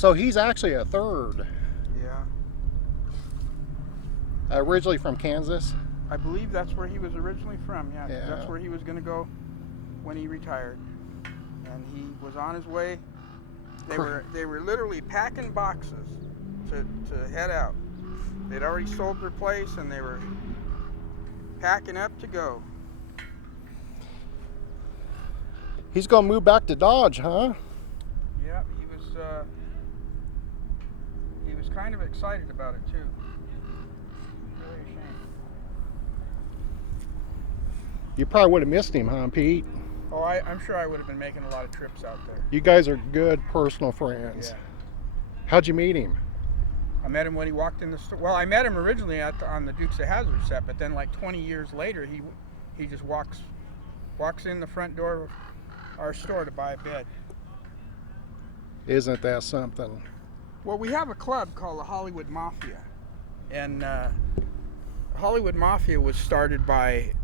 So he's actually a third. Yeah. Originally from Kansas. I believe that's where he was originally from, yeah. 'Cause Yeah. that's where he was going to go when he retired. And he was on his way. They were literally packing boxes to head out. They'd already sold their place and they were packing up to go. He's gonna move back to Dodge, huh? Yeah, he was kind of excited about it too. Really a shame. You probably would have missed him, huh, Pete? Oh, I'm sure I would have been making a lot of trips out there. You guys are good personal friends. Yeah. How'd you meet him? I met him when he walked in the store. Well, I met him originally on the Dukes of Hazzard set, but then like 20 years later, he just walks in the front door of our store to buy a bed. Isn't that something? Well, we have a club called the Hollywood Mafia, and Hollywood Mafia was started by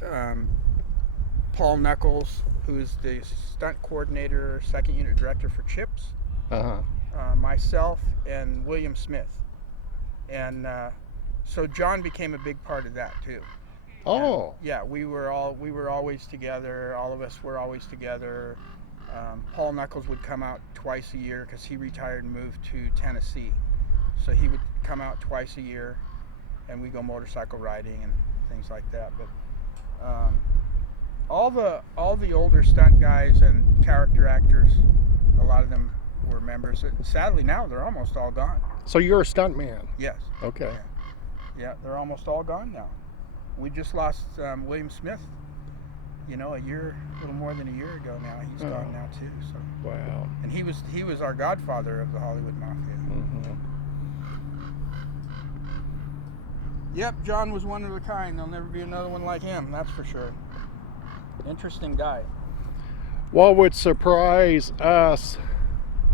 Paul Knuckles, who's the stunt coordinator, second unit director for Chips, myself, and William Smith. And so John became a big part of that too. Oh. And, yeah, we were always together. All of us were always together. Paul Knuckles would come out twice a year because he retired and moved to Tennessee. So he would come out twice a year, and we go motorcycle riding and things like that. But all the older stunt guys and character actors, a lot of them were members. Sadly, now they're almost all gone. So you're a stuntman? Yes. Okay. Yeah, they're almost all gone now. We just lost William Smith, a little more than a year ago now. He's gone now too. So. Wow. And he was our godfather of the Hollywood Mafia. Mm-hmm. Yep, John was one of a kind. There'll never be another one like him, that's for sure. Interesting guy. What would surprise us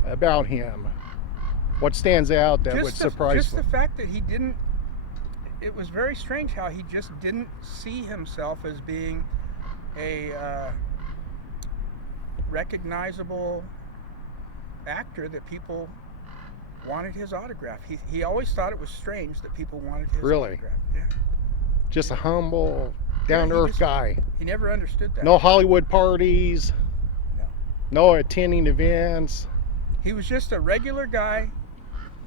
about him? What stands out that would surprise Just the fact that he didn't. It was very strange how he just didn't see himself as being a recognizable actor that people wanted his autograph. He always thought it was strange that people wanted his autograph. Yeah. Just a humble, down-to-earth guy. He never understood that. No Hollywood parties. No. No attending events. He was just a regular guy.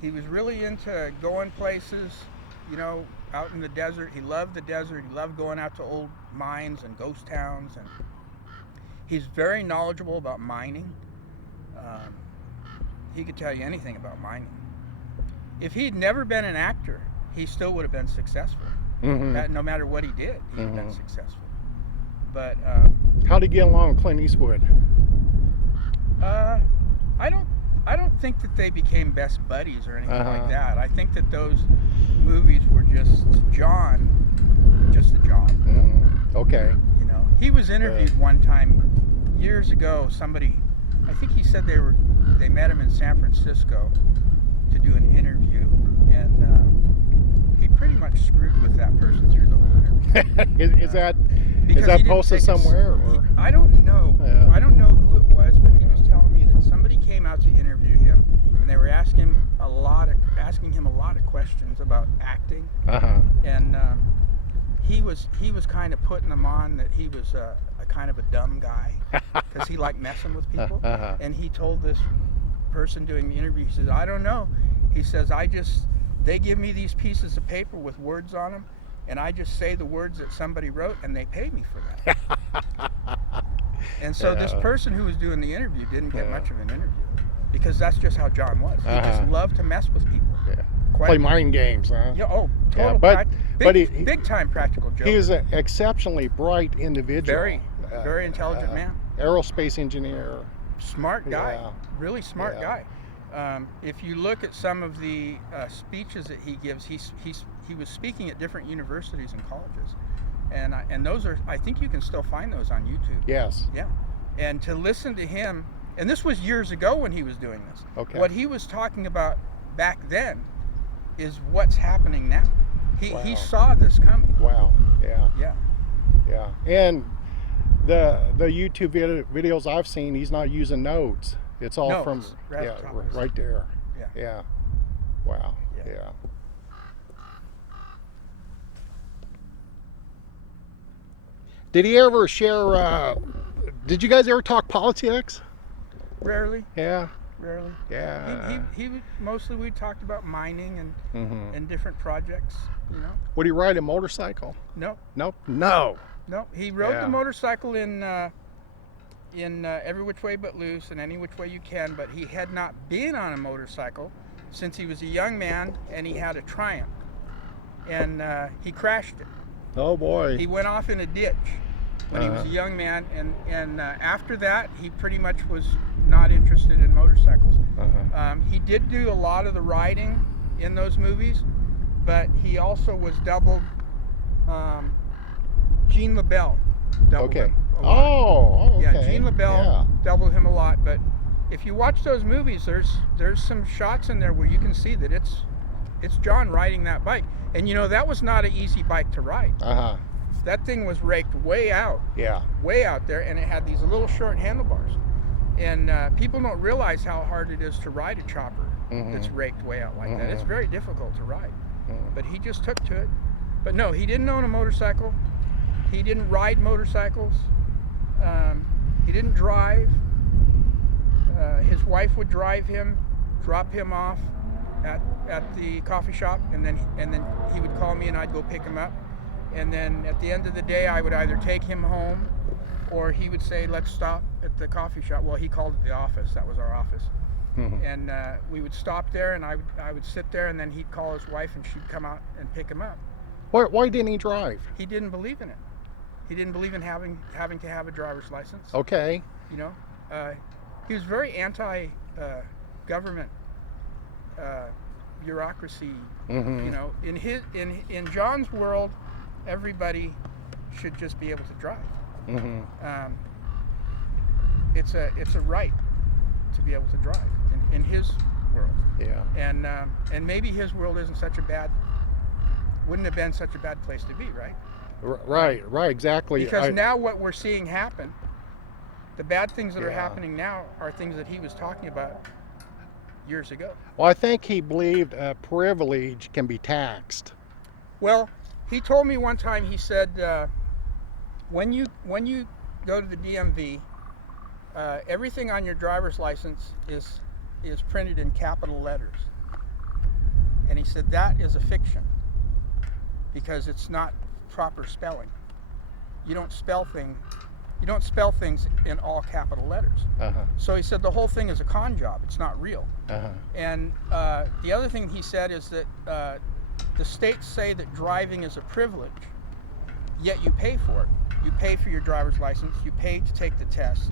He was really into going places, out in the desert. He loved the desert. He loved going out to old mines and ghost towns. And he's very knowledgeable about mining. He could tell you anything about mining. If he'd never been an actor, he still would have been successful. Mm-hmm. No matter what he did, he'd have been successful. But how did he get along with Clint Eastwood? I don't think that they became best buddies or anything like that. I think that those movies were just a job. Mm-hmm. Okay. He was interviewed one time years ago. Somebody, I think he said they met him in San Francisco to do an interview, and he pretty much screwed with that person through the whole interview. Is that posted somewhere? I don't know. Yeah. I don't know who it was, but he was telling me that somebody came out to interview him, and they were asking him a lot of questions about acting, and he was kind of putting them on that he was a kind of a dumb guy because he liked messing with people, and he told this person doing the interview, he says, I don't know. He says, they give me these pieces of paper with words on them, and I just say the words that somebody wrote, and they pay me for that. And so this person who was doing the interview didn't get much of an interview because that's just how John was. He just loved to mess with people. Yeah. Play mind games, huh? Yeah. Oh, total. Big time practical joke. He was an exceptionally bright individual. Very intelligent man. Aerospace engineer. Smart guy. Really smart guy. If you look at some of the speeches that he gives, he was speaking at different universities and colleges, and those are, I think you can still find those on YouTube. Yes. Yeah. And to listen to him, and this was years ago when he was doing this. Okay. What he was talking about back then is what's happening now. He saw this coming. Wow. Yeah. Yeah. Yeah. And the YouTube videos I've seen, he's not using notes. It's all from right there. Yeah. Yeah. Wow. Yeah. Yeah. Did he ever share? Did you guys ever talk politics? Rarely. Yeah. Rarely. Yeah. He mostly we talked about mining Mm-hmm. and different projects. You know. Would he ride a motorcycle? Nope. Nope. No. Nope. He rode the Yeah. motorcycle in Every Which Way But Loose and Any Which Way You Can, but he had not been on a motorcycle since he was a young man, and he had a Triumph, and he crashed it. Oh boy. He went off in a ditch when he was a young man, and after that, he pretty much was not interested in motorcycles. He did do a lot of the riding in those movies, but he also was doubled. Gene LaBelle doubled Okay. him a lot. Oh, okay. Yeah, Gene LaBelle doubled him a lot, but if you watch those movies, there's some shots in there where you can see that it's John riding that bike, and you know that was not an easy bike to ride. That thing was raked way out. Yeah. Way out there, and it had these little short handlebars, and people don't realize how hard it is to ride a chopper that's raked way out like that. It's very difficult to ride, but he just took to it. But no, he didn't own a motorcycle. He didn't ride motorcycles. He didn't drive. His wife would drive him, drop him off at the coffee shop, and then he would call me and I'd go pick him up. And then at the end of the day, I would either take him home, or he would say, "Let's stop at the coffee shop." Well, he called it the office. That was our office. And we would stop there, and I would sit there, and then he'd call his wife, and she'd come out and pick him up. Why didn't he drive? He didn't believe in it. He didn't believe in having to have a driver's license. Okay. You know, he was very anti-government bureaucracy. You know, in John's world, everybody should just be able to drive. It's a right to be able to drive in his world. Yeah. And maybe his world wouldn't have been such a bad place to be, right? Right, exactly. Because now what we're seeing happen, the bad things that are happening now are things that he was talking about years ago. Well, I think he believed privilege can be taxed. Well, he told me one time, he said, when you go to the DMV, everything on your driver's license is printed in capital letters. And he said that is a fiction, because it's not proper spelling. You don't spell things in all capital letters. So he said the whole thing is a con job. It's not real. And the other thing he said is that the states say that driving is a privilege, yet you pay for it. You pay for your driver's license. You pay to take the test.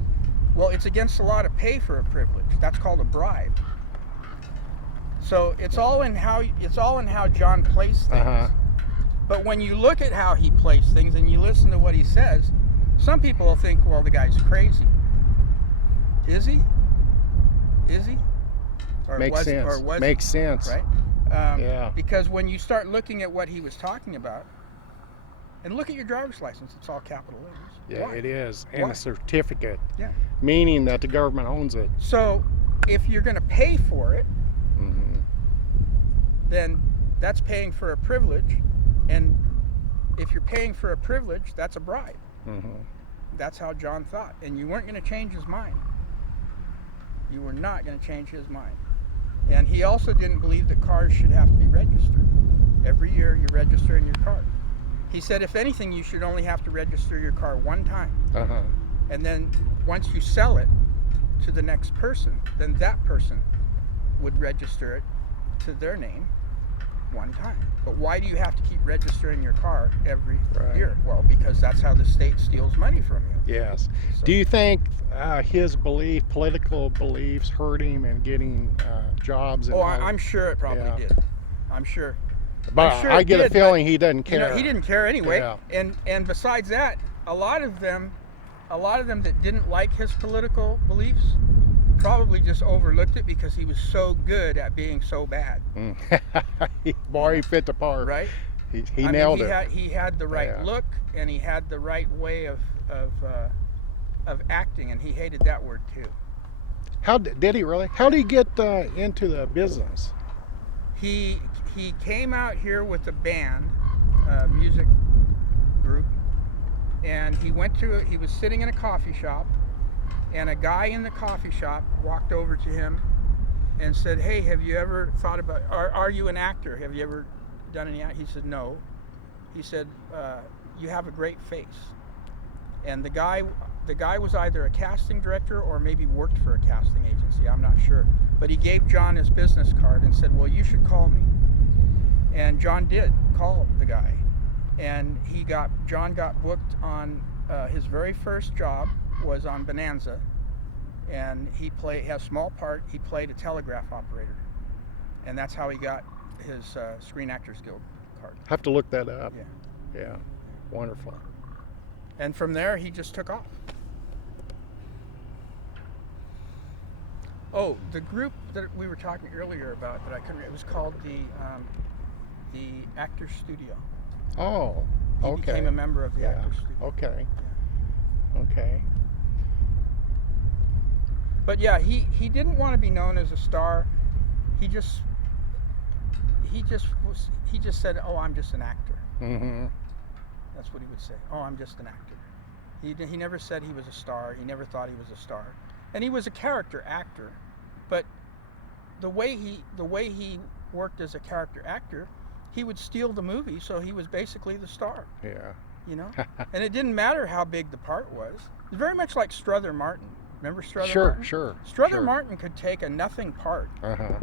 Well, it's against the law to pay for a privilege. That's called a bribe. So it's all in how John plays things. But when you look at how he plays things and you listen to what he says, some people will think, well, the guy's crazy. Is he? Is he? Or Makes sense. Or was Makes he? sense. Right? Yeah. Because when you start looking at what he was talking about, and look at your driver's license, it's all capital letters. Yeah, Why? it is. And Why? a certificate. Yeah. Meaning that the government owns it. So if you're going to pay for it, then that's paying for a privilege. And if you're paying for a privilege, that's a bribe. That's how John thought. And you weren't going to change his mind. You were not going to change his mind. And he also didn't believe that cars should have to be registered. Every year you're registering your car. He said, if anything, you should only have to register your car one time. And then once you sell it to the next person, then that person would register it to their name one time. But why do you have to keep registering your car every year? Well, because that's how the state steals money from you. Yes. So, Do you think his political beliefs hurt him in getting jobs? And I'm sure it probably did. I'm sure. But I'm sure I get did, a feeling he doesn't care. You know, he didn't care anyway. Yeah. And besides that, a lot of them that didn't like his political beliefs probably just overlooked it because he was so good at being so bad. Boy, he fit the part. Right? He nailed it. He had the right look, and he had the right way of acting, and he hated that word too. How did he really? How did he get into the business? He came out here with a band, music group, and he was sitting in a coffee shop, and a guy in the coffee shop walked over to him and said, "Hey, have you ever thought about, are you an actor? Have you ever done any acting?" He said, "No." He said, "You have a great face." And the guy was either a casting director or maybe worked for a casting agency, I'm not sure. But he gave John his business card and said, "Well, you should call me." And John did call the guy. And John got booked on, his very first job was on Bonanza. And he had a small part. He played a telegraph operator. And that's how he got his Screen Actors Guild card. Have to look that up. Yeah. Yeah. Wonderful. And from there, he just took off. Oh, the group that we were talking earlier about that I couldn't. It was called the Actors Studio. Oh, okay. He became a member of the Actors Studio. Okay. Yeah. Okay. But yeah, he didn't want to be known as a star. He just said, "Oh, I'm just an actor." Mm-hmm. That's what he would say. "Oh, I'm just an actor." He never said he was a star. He never thought he was a star. And he was a character actor, but the way he worked as a character actor, he would steal the movie, so he was basically the star. Yeah. You know? And it didn't matter how big the part was. It's very much like Strother Martin. Remember Strother Martin? Sure. Strother Martin could take a nothing part, a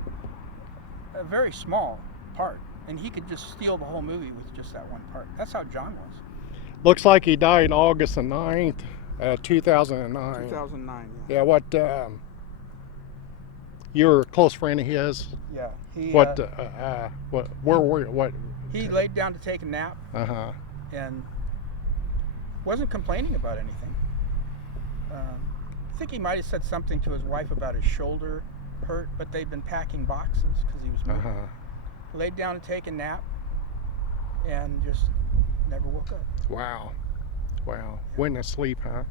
very small part, and he could just steal the whole movie with just that one part. That's how John was. Looks like he died August the 9th, 2009. 2009, Yeah, yeah. what, you're a close friend of his? Yeah. Where were you? What? He laid down to take a nap and wasn't complaining about anything. I think he might have said something to his wife about his shoulder hurt, but they'd been packing boxes because he was moving. Laid down to take a nap and just never woke up. Wow. Yeah. Went to sleep, huh?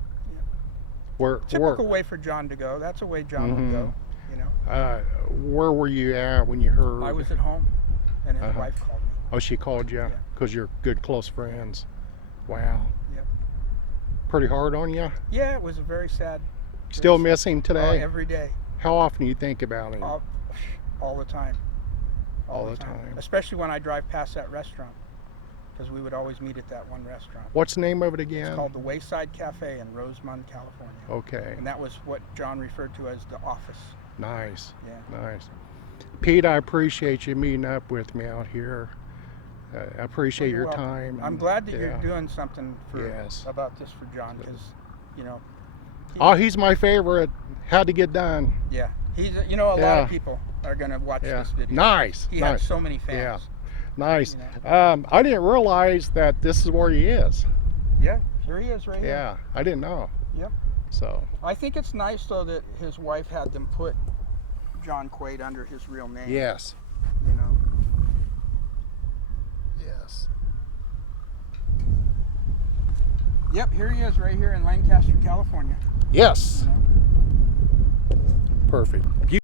Yeah. Typical way for John to go. That's a way John would go, you know. Where were you at when you heard? I was at home, and his wife called me. Oh, she called you? Yeah. Because you're good close friends. Wow. Yep. Pretty hard on you? Yeah, it was a very sad. Still miss him today? Every day. How often do you think about him? All the time. All the time. Especially when I drive past that restaurant, because we would always meet at that one restaurant. What's the name of it again? It's called the Wayside Cafe in Rosemont, California. Okay. And that was what John referred to as the office. Nice. Yeah. Nice. Pete, I appreciate you meeting up with me out here. I appreciate your welcome. time. I'm glad that you're doing something Yes. about this for John, because, you know. He's my favorite. Had to get done. Yeah. He's, you know, a lot of people are going to watch this video. Nice. He had so many fans. Yeah. Nice. You know? I didn't realize that this is where he is. Yeah, here he is right here. Yeah, I didn't know. Yep. So. I think it's nice, though, that his wife had them put John Quade under his real name. Yes. You know. Yes. Yep, here he is right here in Lancaster, California. Yes. You know? Perfect.